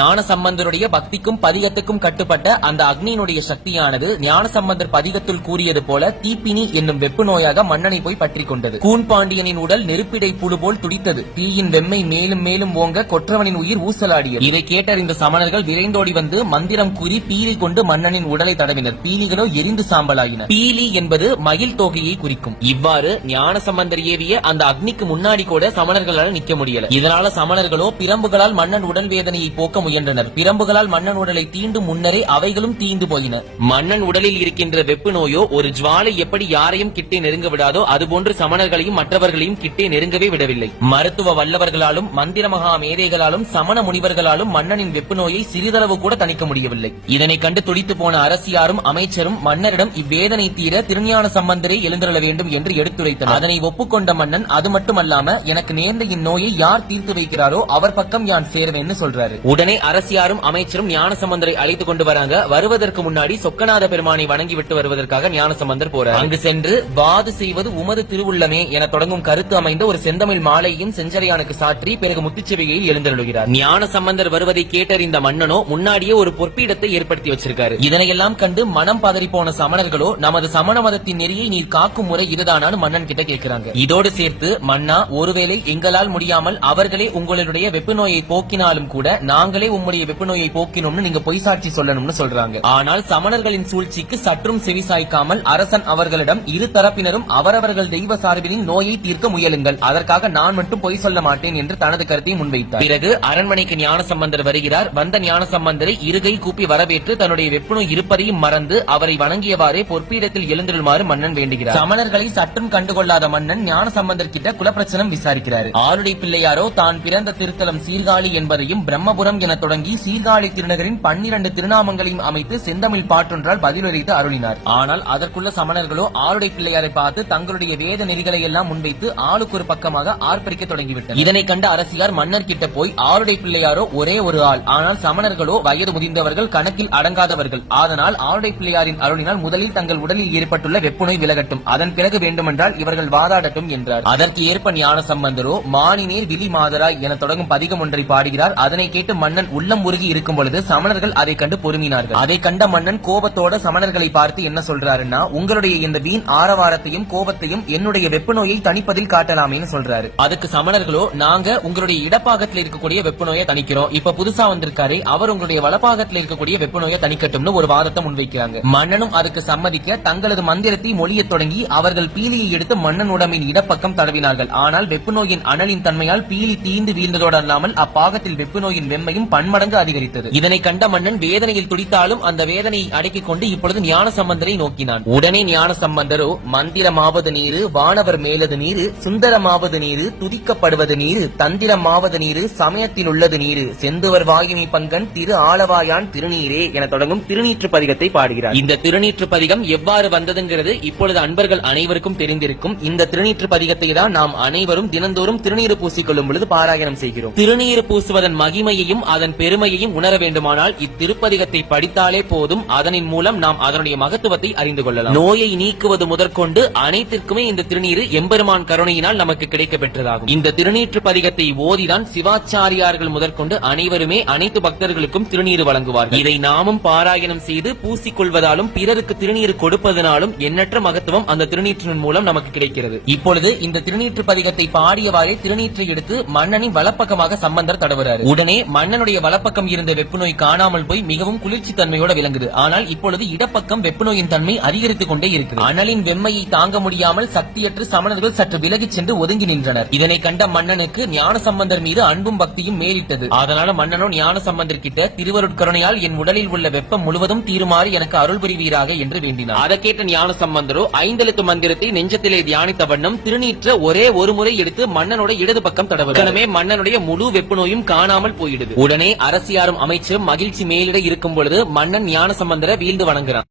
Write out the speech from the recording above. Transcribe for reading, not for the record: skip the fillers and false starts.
ஞானசம்பந்தருடைய பக்திக்கும் பதிகத்துக்கும் கட்டுப்பட்ட அந்த அக்னியினுடைய சக்தியானது ஞானசம்பந்தர் பதிகத்தில் கூறியது போல தீப்பினி என்னும் வெப்பு நோயாக மன்னனை போய் பற்றி கொண்டது. கூன் பாண்டியனின் உடல் நெருப்பிடை புழு போல் துடித்தது. தீயின் வெம்மை மேலும் மேலும் ஓங்க கொற்றவனின் உயிர் ஊசலாடியது. இதை கேட்டறிந்த சமணர்கள் விரைந்தோடி வந்து மந்திரம் கூறி பீலி கொண்டு மன்னனின் உடலை தடவினர். பீலிகளோ எரிந்து சாம்பலாயின. பீலி என்பது மயில் தொகையை குறிக்கும். இவ்வாறு ஞானசம்பந்தர் ஏவிய அந்த அக்னிக்கு முன்னாடி கூட சமணர்களால் நிக்க முடியல. இதனால சமணர்களோ பிரம்புகளால் மன்னன் உடல் வேதனையை போக்க முயன்றனர். பிரம்புகளால் மன்னன் உடலை தீண்டும் முன்னரே அவைகளும் தீந்து போயின. மன்னன் உடலில் இருக்கின்ற வெப்பு நோயோ ஒரு ஜுவாலை எப்படி யாரையும் கிட்டே நெருங்க விடாதோ அதுபோன்று சமணர்களையும் மற்றவர்களையும் கிட்டே நெருங்கவே விடவில்லை. மருத்துவ வல்லவர்களாலும் மந்திர மகா மேதைகளாலும் சமண முனிவர்களாலும் மன்னனின் வெப்பு நோயை சிறிதளவு கூட தணிக்க முடியவில்லை. இதனை கண்டு துடித்து போன அரசியாரும் அமைச்சரும் மன்னரிடம் இவ்வேதனை தீர திருஞான சம்பந்தரை எழுந்தருள வேண்டும் என்று எடுத்துரைத்தனர். அதனை ஒப்புக்கொண்ட மன்னன் அது மட்டுமல்லாம எனக்கு நேர்ந்த இந்நோயை யார் தீர்த்து வைக்கிறாரோ அவர் பக்கம் யான் சேருவேன்னு சொல்றாரு. உடனே அரசியாரும் அமைச்சரும் ஞானசம்பந்தரை அழைத்துக் கொண்டு வராங்க. வருவதற்கு முன்னாடி சொக்கநாத பெருமானை வணங்கி விட்டு வருவதற்காக ஞானசம்பந்தர் போறார். அங்கு சென்று வாது செய்வது உமது திருவுள்ளமே என தொடங்கும் கருத்து அமைந்த ஒரு செந்தமிழ் மாலையும் செஞ்சரையானுக்கு சாற்றி பிறகு முத்துச்செவிகையில் எழுந்தருளுகிறார். ஞானசம்பந்தர் வருவதை கேட்டறிந்த மன்னனோ முன்னாடியே ஒரு பொற்பீடத்தை ஏற்படுத்தி வச்சிருக்காரு. இதனையெல்லாம் கண்டு மனம் பதறி போன சமணர்களோ நமது சமண மதத்தின் நெறியை நீர் காக்கும் முறை இதுதானான்னு மன்னன் கிட்ட கேட்கிறாங்க. இதோடு சேர்த்து மன்னா ஒருவேளை எங்களால் முடியாமல் அவர்களே உங்களுடைய வெப்பு நோயை போக்கினாலும் கூட நாங்களே உம்முடைய வெப்பு நோயை போக்கினோம்னு நீங்க பொய் சாட்சி சொல்லணும்னு சொல்றாங்க. ஆனால் சமணர்களின் சூழ்ச்சிக்கு சற்றும் செவிசாய்க்காமல் அரசன் அவர்களிடம் இரு தரப்பினரும் அவரவர்கள் தெய்வ சார்பினின் நோயை தீர்க்க முயலுங்கள், அதற்காக நான் மட்டும் பொய் சொல்ல மாட்டேன் என்று தனது கருத்தை முன்வைத்தார். பிறகு அரண்மனைக்கு ஞானசம்பந்தர் வருகிறார். வந்த ஞானசம்பந்தரை இருகை கூப்பி வரவேற்று தன்னுடைய வெப்பு நோய் இருப்பதையும் மறந்து அவரை வணங்கியவாறே பொற்பீடத்தில் எழுந்திருமாறு மன்னன் வேண்டுகிறார். சமணர்களை சற்றும் கண்டுகொள்ளாத மன்னன் ஞானசம்பந்தர் கிட்ட குலப்பிரச்சனம் விசாரிக்கிறார். ஆருடை பிள்ளையாரோ தான் பிறந்த திருத்தலம் சீர்காழி என்பதையும் பிரம்மபுரம் என தொடங்கி சீர்காழி திருநகரின் 12 திருநாமங்களையும் அமைத்து செந்தமிழ் பாட்டொன்றால் பதிலுரைத்து அருளினார். ஆனால் அதற்குள்ள சமணர்களோ ஆருடை பிள்ளையாரை பார்த்து தங்களுடைய வேத நெறிகளை எல்லாம் முன்வைத்து ஆளுக்கு ஒரு பக்கமாக ஆர்ப்பரிக்க தொடங்கிவிட்டனர். இதனை கண்ட அரசியார் மன்னர் கிட்ட போய் ஆருடை பிள்ளையாரோ ஒரே ஒரு ஆள், ஆனால் சமணர்களோ வயது முதிர்ந்தவர்கள், கணக்கில் அடங்காதவர்கள். அதனால் ஆருடை பிள்ளையாரின் அருளினால் முதலில் தங்கள் உடலில் ஏற்பட்டுள்ள வெப்புநோய் விலகட்டும், அதன் பிறகு வேண்டுமென்றால் இவர்கள் வாதாடட்டும் என்றார். அதற்கு ஏற்ப ஞான சம்பந்தரோ மானினேர் விழி மாதராய் என தொடங்கும் பதிகம் ஒன்றை பாடுகிறார். அதனை கேட்டு மன்னன் உள்ளம் உருகி இருக்கும் பொழுது சமணர்கள் அதை கண்டு பொறுமினார்கள். அதை கண்ட மன்னன் கோபத்தோட சமணர்களை பார்த்து என்ன சொல்றாருன்னா, உங்களுடைய இந்த வீண் ஆரவாரத்தையும் கோபத்தையும் என்னுடைய வெப்பு நோயை தணிப்பதில் காட்டலாமேன்னு சொல்றாரு. அதுக்கு சமணர்களோ நாங்க உங்களுடைய இடப்பாகத்தில் இருக்கக்கூடிய வெப்பு நோயை தணிக்கிறோம், இப்ப புதுசா வந்திருக்காரு அவர் உங்களுடைய வலப்பாகத்தில் இருக்கக்கூடிய வெப்பு நோயை தணிக்கட்டும்னு ஒரு வாதத்தை முன்வைக்கிறாங்க. மன்னனும் அதுக்கு சம்மதிக்க தங்களது மந்திரத்தை மொழியத் தொடங்கி அவர்கள் பீலியை எடுத்து மன்னன் உடம்பின் இடப்பக்கம் தடவினார்கள். ஆனால் வெப்பு நோயின் அனலின் தன்மையால் பீலி தீந்து வீழ்ந்ததோடு அல்லாமல் அப்பாகத்தில் வெப்பு நோயின் வெம்மையும் பன்மடங்கு அதிகரித்தது. இதனை கண்ட மன்னன் வேதனையில் துடித்தாலும் அந்த வேதனையை அடக்கிக் கொண்டு இப்பொழுது ஞான சம்பந்தரை நோக்கினான். உடனே ஞான சம்பந்தரோ மந்திரமாவது நீரு, வானவர் மேலது நீரு, சுந்தரமாவது நீரு, துதிக்கப்படுவது நீரு, தந்திரமாவது நீரு, சமயத்தில் உள்ளது நீரு, செந்துவர் வாயுமி பங்கன் திரு ஆளவாயான் திருநீரே என தொடங்கும் திருநீற்று பதிகத்தை பாடுகிறார். இந்த திருநீற்று பதிகம் எவ்வாறு வந்ததுங்கிறது இப்பொழுது அன்பர்கள் அனைவருக்கும் தெரிந்திருக்கும். இந்த திருநீற்று பதிகத்தை தான் நாம் அனைவரும் தினந்தோறும் திருநீறு பூசிக்கொள்ளும் பொழுது பாராயணம் செய்கிறோம். திருநீறு பூசுவதன் மகிமையையும் அதன் பெருமையையும் உணர வேண்டுமானால் இத்திருப்பதிகத்தை படித்தாலே போதும். அதனின் மூலம் நாம் அதனுடைய மகத்துவத்தை அறிந்து கொள்ளலாம். நோயை நீக்குவது முதற்கொண்டு அனைத்திற்குமே இந்த திருநீரு எம்பெருமான் கருணையினால் நமக்கு கிடைக்க பெற்றதாகும். இந்த திருநீற்று பதிகத்தை ஓதிதான் சிவாச்சாரியார்கள் முதற்கொண்டு அனைவருமே அனைத்து பக்தர்களுக்கும் திருநீறு வழங்குவார்கள். இதை நாமும் பாராயணம் செய்து பூசிக்கொள்வதாலும் பிறருக்கு திருநீறு கொடுப்பதனாலும் எண்ணற்ற மகத்துவம் அந்த திருநீற்றின் மூலம் நமக்கு கிடைக்கிறது. இப்பொழுது இந்த திருநீற்று பதிகத்தை பாடியவாறே திருநீற்றை எடுத்து மன்னனின் வலப்பக்கமாக சம்பந்தர் தடவுறாரு. உடனே மன்னனுடைய வலப்பக்கம் இருந்த வெப்பு நோய் காணாமல் போய் மிகவும் குளிர்ச்சி தன்மையோட விளங்குது. ஆனால் இப்பொழுது இடப்பக்கம் வெப்பு நோயின் தன்மை அதிகரித்துக் கொண்டே இருக்குது. அனலின் வெம்மையை தாங்க முடியாமல் சக்தியற்று சமணர்கள் சற்று விலகிச் சென்று ஒதுங்கி நின்றனர். இதனை கண்ட மன்னனுக்கு ஞான சம்பந்தர் மீது அன்பும் பக்தியும் மேலிட்டது. அதனால மன்னனோ ஞான சம்பந்தர் கிட்ட திருவருட்கருணையால் என் உடலில் உள்ள வெப்பம் முழுவதும் தீருமாறு எனக்கு அருள் புரிவீராக என்று வேண்டினார். அதை கேட்ட ஞான சம்பந்தரோ 5 மந்திரத்தை நெஞ்சத்திலே தியானித்த வண்ணம் திருநீற்ற ஒரே ஒரு முறை எடுத்து மன்னனோட இடது பக்கம் தடவுகிறார். மன்னனுடைய முழு வெப்பு நோயும் காணாமல் போயிடுது. உடனே அரசியாரும் அமைச்சரும் மகிழ்ச்சி மேலிட இருக்கும் பொழுது மன்னன் ஞான சம்பந்தரை வீழ்ந்து வணங்குறான்.